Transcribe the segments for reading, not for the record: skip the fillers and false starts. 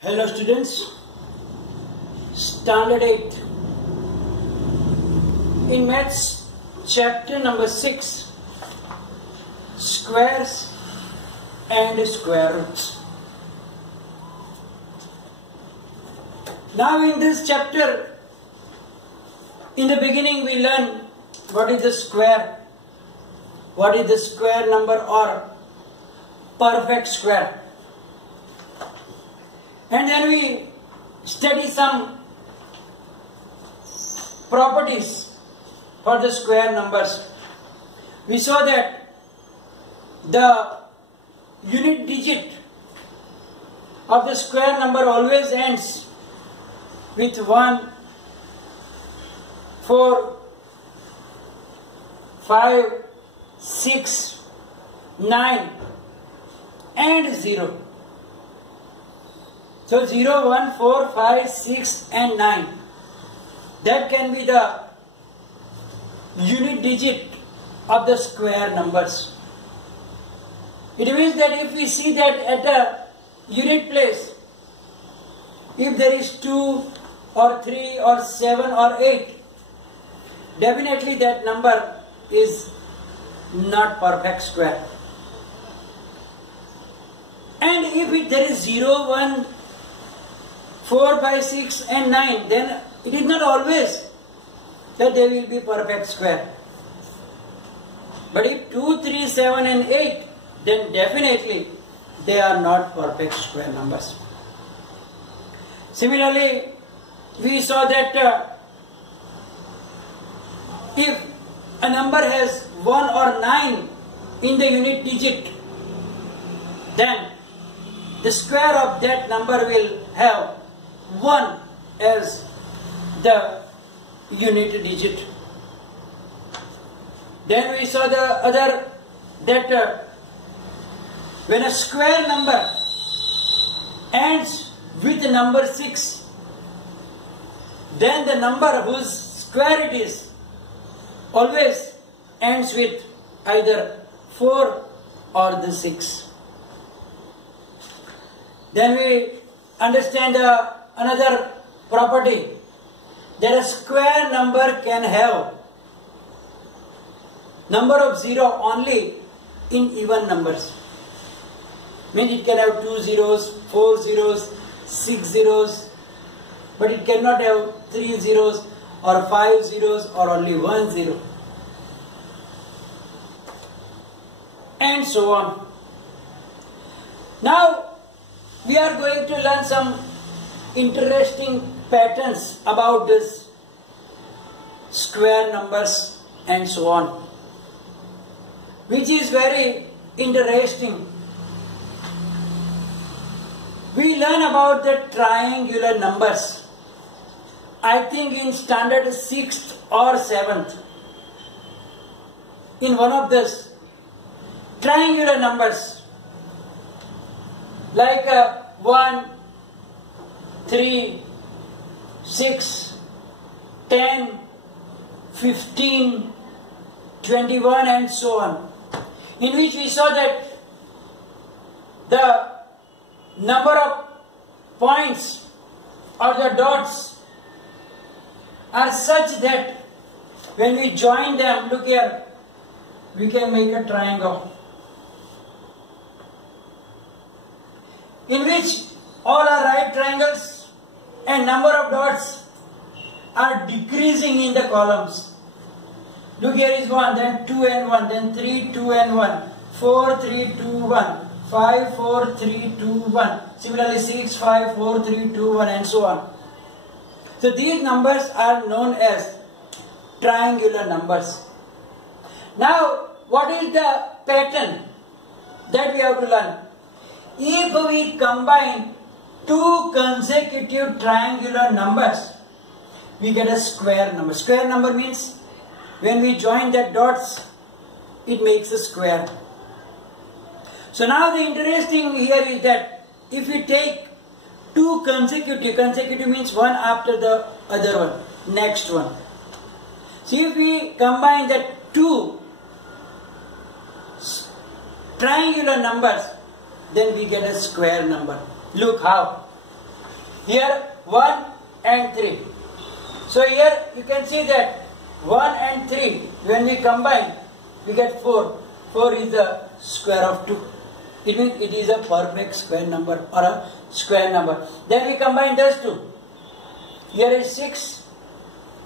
Hello students, Standard 8 in Maths chapter number 6, Squares and Square Roots. Now in this chapter, in the beginning we learn what is the square, what is the square number or perfect square. And then we study some properties for the square numbers. We saw that the unit digit of the square number always ends with 1, 4, 5, 6, 9 and 0. So 0, 1, 4, 5, 6 and 9. That can be the unit digit of the square numbers. It means that if we see that at a unit place, if there is 2 or 3 or 7 or 8, definitely that number is not perfect square. And if there is 0, 1, 4, 5, 6 and 9, then it is not always that they will be perfect square. But if 2, 3, 7 and 8, then definitely they are not perfect square numbers. Similarly, we saw that if a number has 1 or 9 in the unit digit, then the square of that number will have 1 as the unit digit. Then we saw the other that when a square number ends with the number 6, then the number whose square it is always ends with either 4 or the 6. Then we understand another property, that a square number can have number of 0 only in even numbers. Means it can have 2 zeros, 4 zeros, 6 zeros, but it cannot have 3 zeros or 5 zeros or only 1 zero. And so on. Now we are going to learn some interesting patterns about this square numbers and so on, which is very interesting. We learn about the triangular numbers, I think in standard 6th or 7th. In one of these triangular numbers, like 1, 3, 6, 10, 15, 21 and so on, in which we saw that the number of points or the dots are such that when we join them, look here, we can make a triangle in which all are right triangles and number of dots are decreasing in the columns. Look, here is 1, then 2 and 1, then 3, 2 and 1, 4, 3, 2, 1, 5, 4, 3, 2, 1. Similarly 6, 5, 4, 3, 2, 1 and so on. So these numbers are known as triangular numbers. Now what is the pattern that we have to learn? If we combine two consecutive triangular numbers, we get a square number. Square number means when we join the dots, it makes a square. So now the interesting here is that if we take two consecutive means one after the other one, next one. So if we combine the two triangular numbers, then we get a square number. Look how. Here 1 and 3. So here you can see that 1 and 3, when we combine, we get 4. 4 is the square of 2. It means it is a perfect square number or a square number. Then we combine those two. Here is 6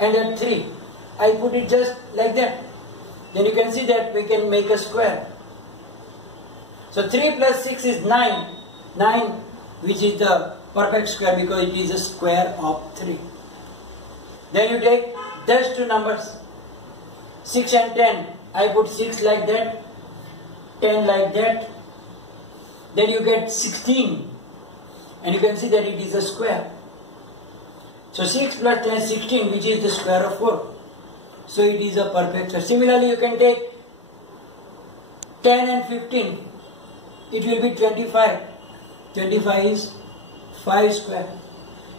and then 3. I put it just like that. Then you can see that we can make a square. So 3 plus 6 is 9. 9, which is the perfect square because it is a square of 3. Then you take those two numbers, 6 and 10. I put 6 like that, 10 like that. Then you get 16. And you can see that it is a square. So 6 plus 10 is 16, which is the square of 4. So it is a perfect square. Similarly, you can take 10 and 15. It will be 25. 25 is 5 square.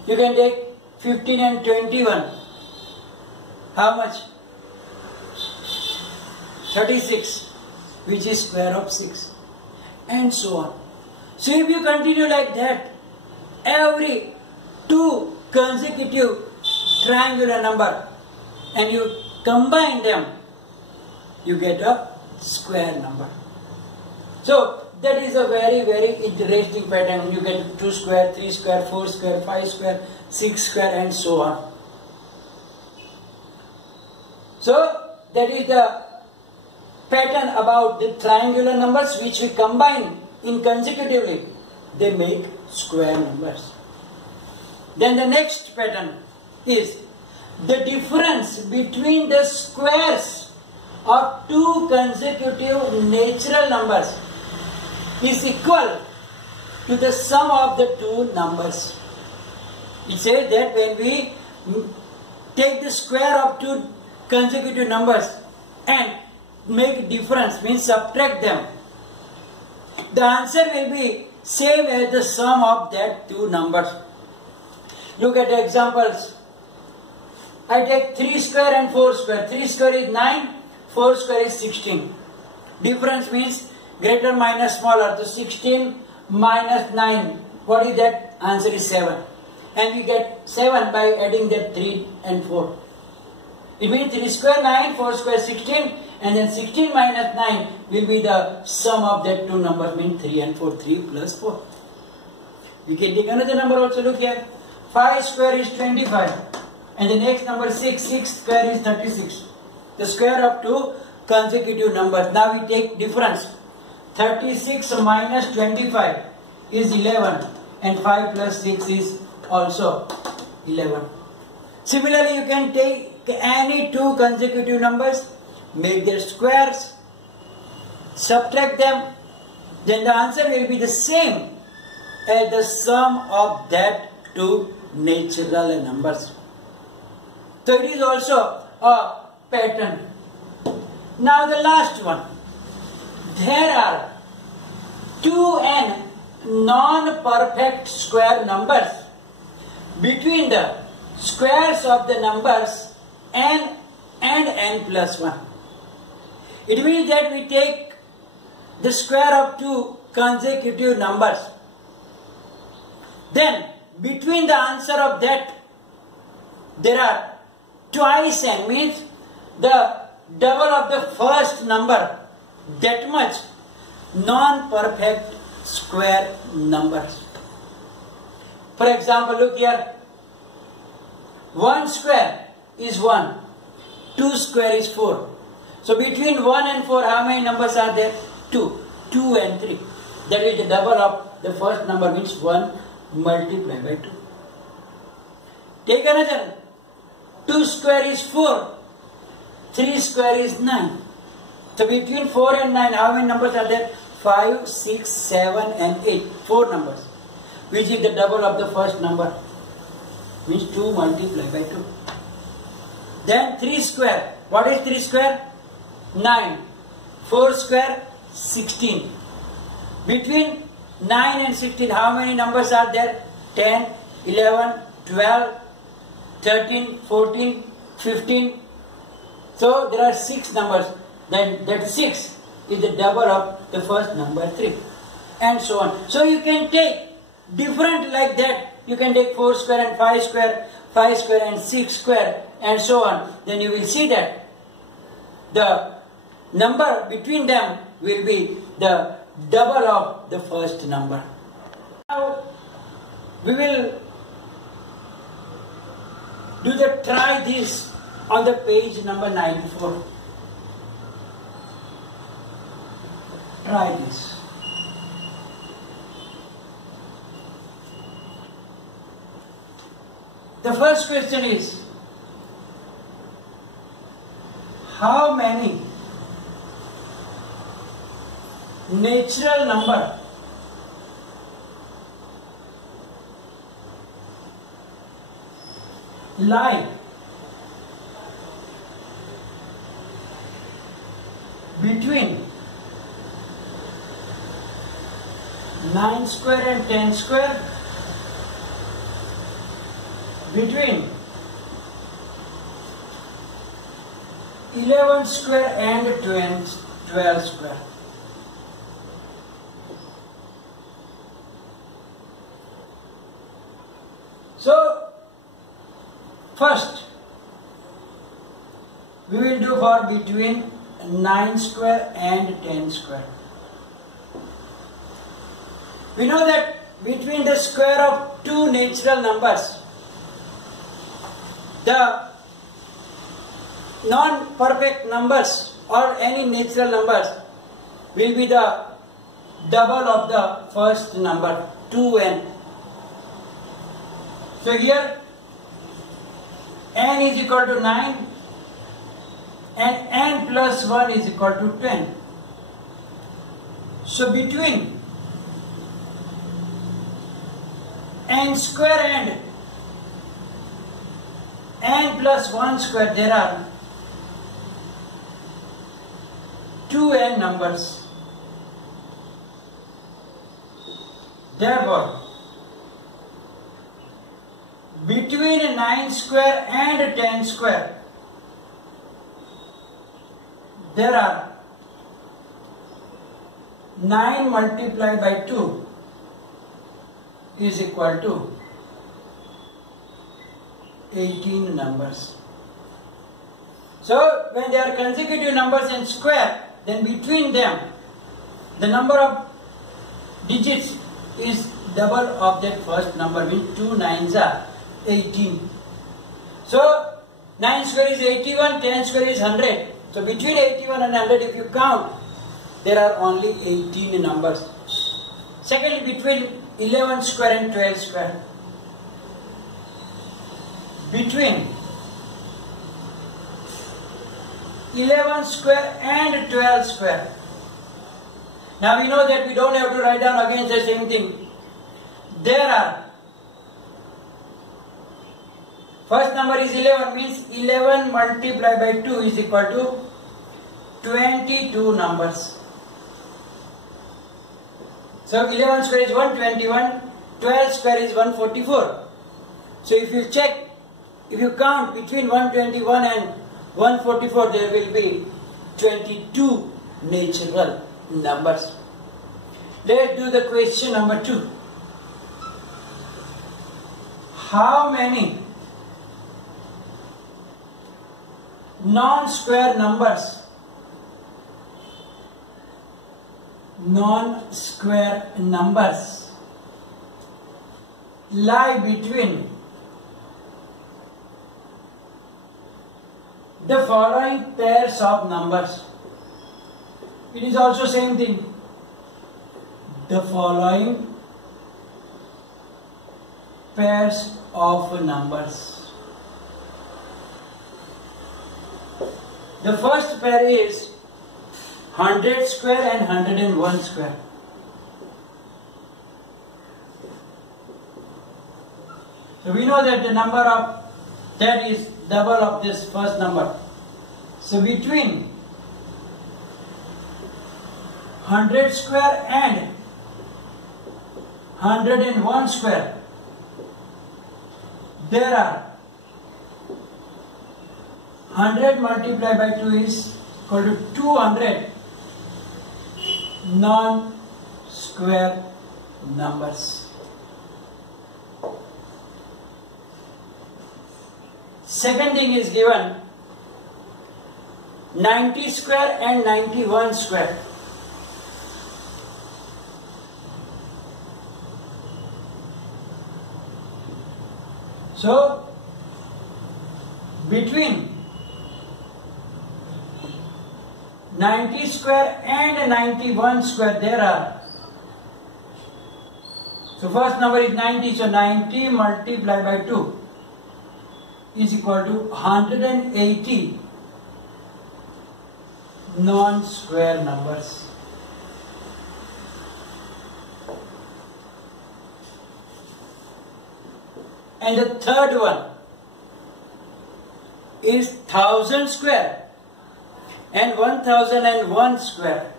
You can take 15 and 21. How much? 36, which is square of 6. And so on. So if you continue like that, every two consecutive triangular number and you combine them, you get a square number. So that is a very, very interesting pattern. You get 2 square, 3 square, 4 square, 5 square, 6 square and so on. So that is the pattern about the triangular numbers which we combine in consecutively. They make square numbers. Then the next pattern is the difference between the squares of two consecutive natural numbers is equal to the sum of the two numbers. It says that when we take the square of two consecutive numbers and make difference, means subtract them, the answer will be same as the sum of that two numbers. Look at the examples. I take 3 square and 4 square. 3 square is 9, 4 square is 16. Difference means greater minus smaller. So 16 minus 9. What is that? Answer is 7. And we get 7 by adding that 3 and 4. It means 3 square 9, 4 square 16. And then 16 minus 9 will be the sum of that two numbers, means 3 and 4. 3 plus 4. We can take another number also. Look here. 5 square is 25. And the next number 6. 6 square is 36. The square of two consecutive numbers. Now we take difference. 36 minus 25 is 11. And 5 plus 6 is also 11. Similarly, you can take any two consecutive numbers, make their squares, subtract them, then the answer will be the same as the sum of that two natural numbers. So it is also a pattern. Now the last one. There are 2n non-perfect square numbers between the squares of the numbers n and n plus 1. It means that we take the square of two consecutive numbers. Then between the answer of that there are twice n, means the double of the first number, that much non-perfect square numbers. For example, look here. 1 square is 1. 2 square is 4. So between 1 and 4, how many numbers are there? 2. 2 and 3. That is the double of the first number, means 1 multiplied by 2. Take another. 2 square is 4. 3 square is 9. So between 4 and 9, how many numbers are there? 5, 6, 7 and 8. 4 numbers. Which is the double of the first number. Means 2 multiplied by 2. Then 3 square. What is 3 square? 9. 4 square? 16. Between 9 and 16, how many numbers are there? 10, 11, 12, 13, 14, 15. So there are 6 numbers. Then that 6 is the double of the first number 3. And so on. So you can take different like that you can take 4 square and 5 square, 5 square and 6 square, and so on. Then you will see that the number between them will be the double of the first number. Now we will try this on the page number 94. Try this. The first question is, how many natural number lie between 9 square and 10 square, between 11 square and 12 square. So, first we will do for between 9 square and 10 square. We know that between the square of two natural numbers, the non-perfect numbers or any natural numbers will be the double of the first number, 2n. So here n is equal to 9 and n plus 1 is equal to 10. So between n square and n plus 1 square there are 2n numbers. Therefore, between 9 square and 10 square there are 9 multiplied by 2 is equal to 18 numbers. So when they are consecutive numbers and square, then between them the number of digits is double of that first number, means 2 9s are 18. So 9 square is 81, 10 square is 100. So between 81 and 100, if you count, there are only 18 numbers. Secondly, between 11 square and 12 square, between 11 square and 12 square. Now we know that we don't have to write down again the same thing. There are, first number is 11, means 11 multiplied by 2 is equal to 22 numbers. So 11 square is 121, 12 square is 144. So if you check, if you count between 121 and 144, there will be 22 natural numbers. Let's do the question number 2. How many non-square numbers lie between the following pairs of numbers? It is also same thing. The following pairs of numbers. The first pair is 100 square and 101 square. So we know that the number of that is double of this first number. So between 100 square and 101 square there are 100 multiplied by 2 is equal to 200 non-square numbers. Second thing is given 90 square and 91 square. So, between 90 square and 91 square there are, so first number is 90, so 90 multiplied by 2 is equal to 180 non-square numbers. And the third one is 1000 square and 1001 square.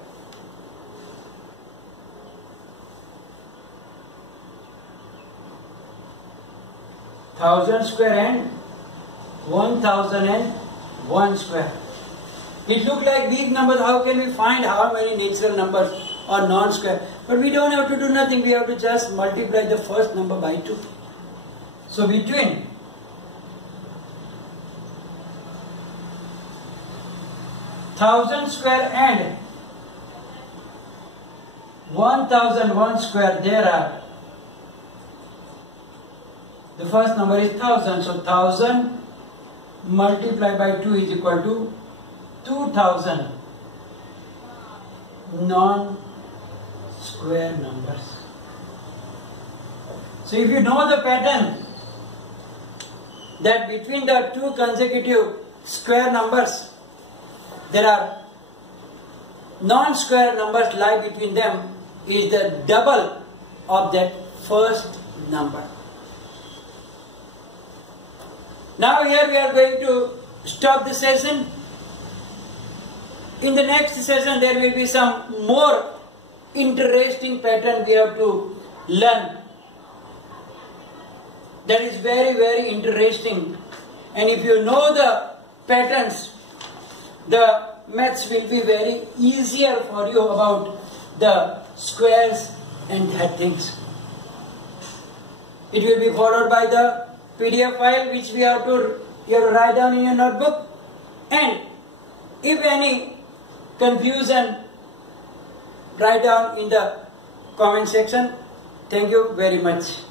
Thousand square and 1001 square. It look like big numbers. How can we find how many natural numbers or non-square? But we don't have to do nothing. We have to just multiply the first number by 2. So between 1000 square and 1001 square there are, the first number is 1000, so 1000 multiplied by 2 is equal to 2000 non-square numbers. So if you know the pattern that between the two consecutive square numbers there are non-square numbers lie between them is the double of that first number. Now here we are going to stop the session. In the next session there will be some more interesting pattern we have to learn. That is very, very interesting. And if you know the patterns, the maths will be very easier for you about the squares and that things. It will be followed by the PDF file which you have to write down in your notebook. And if any confusion, write down in the comment section. Thank you very much.